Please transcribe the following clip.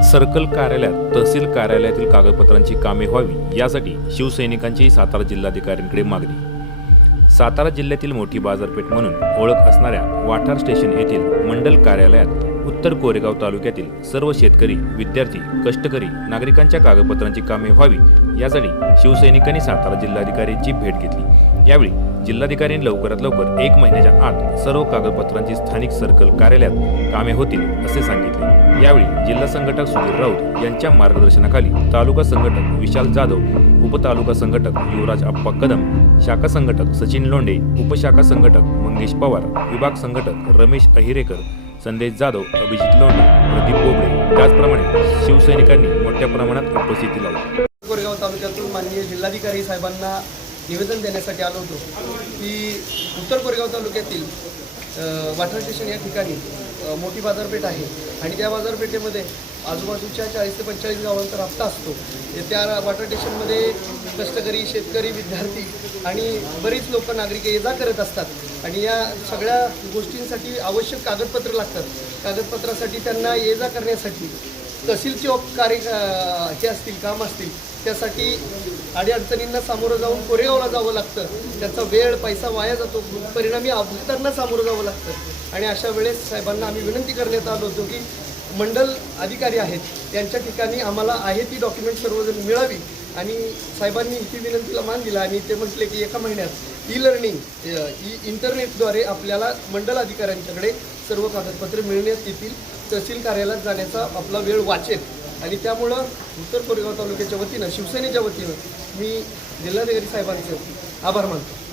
Circle कार्यालयात तहसील कार्यालयातील कागदपत्रांची कामे व्हावी यासाठी शिवसैनिकांची सातारा जिल्हाधिकाऱ्यांकडे मागणी. सातारा जिल्ह्यातील मोठी बाजारपेठ म्हणून ओळख असणाऱ्या वाठार स्टेशन येथील मंडल कार्यालयात उत्तर कोरेगाव तालुक्यातील सर्व शेतकरी विद्यार्थी कष्टकरी नागरिकांच्या कागदपत्रांची कामे व्हावी यासाठी शिवसैनिकांनी सातारा जिल्हाधिकाऱ्यांची भेट घेतली. यावेळी जिल्हाधिकाऱ्यांनी लवकरात लवकर एक महिन्याच्या आत सर्व कागदपत्रांची स्थानिक सर्कल कार्यालयात कामे होतील असे सांगितले. यावेळी जिल्हा संघटक सुधीर राऊत यांच्या मार्गदर्शनाखाली तालुका संघटक विशाल जाधव उपतालुका संघटक युवराज आप्पा कदम शाखा संघटक सचिन लोंडे उपशाखा संघटक मंगेश पवार विभाग संघटक रमेश अहिरेकर संदेश जाधव अभिजित लोंढे प्रदीप बोबडे त्याचप्रमाणे शिवसैनिकांनी मोठ्या प्रमाणात उपस्थिती लावली. कोरेगाव तालुक्यातून माननीय जिल्हाधिकारी साहेबांना निवेदन देण्यासाठी आलो होतो की उत्तर कोरेगाव तालुक्यातील वाटर वाठार स्टेशन या ठिकाणी मोठी बाजारपेठ आहे. आणि त्या बाजारपेठेमध्ये आजूबाजूच्या चाळीस ते पंचेचाळीस गावांचा रस्ता असतो. त्या वाटर स्टेशनमध्ये कष्टकरी शेतकरी विद्यार्थी आणि बरीच लोक नागरिक ये जा करत असतात. आणि या सगळ्या गोष्टींसाठी आवश्यक कागदपत्र लागतात. कागदपत्रासाठी त्यांना ये जा करण्यासाठी तहसीलची औप- कार्य हे असतील काम असतील त्यासाठी अडीअडचणींना सामोरं जाऊन कोरेगावला जावं लागतं. त्याचा वेळ पैसा वाया जातो. परिणामी अपघातांना सामोरं जावं लागतं. आणि अशा वेळेस साहेबांना आम्ही विनंती करण्यात आलो होतो की मंडल अधिकारी आहेत त्यांच्या ठिकाणी आम्हाला आहे ती डॉक्युमेंट सर्वजण मिळावी. आणि साहेबांनी ही विनंतीला मान दिला आणि ते म्हटले की एका महिन्यात ई लर्निंग ई इंटरनेटद्वारे आपल्याला मंडल अधिकाऱ्यांच्याकडे सर्व कागदपत्रे मिळण्यात येतील. तहसील कार्यालयात जाण्याचा आपला वेळ वाचेल. आणि त्यामुळं उत्तर कोरेगाव तालुक्याच्या वतीनं शिवसेनेच्या वतीनं मी जिल्हाधिकारी साहेबांचे आभार मानतो.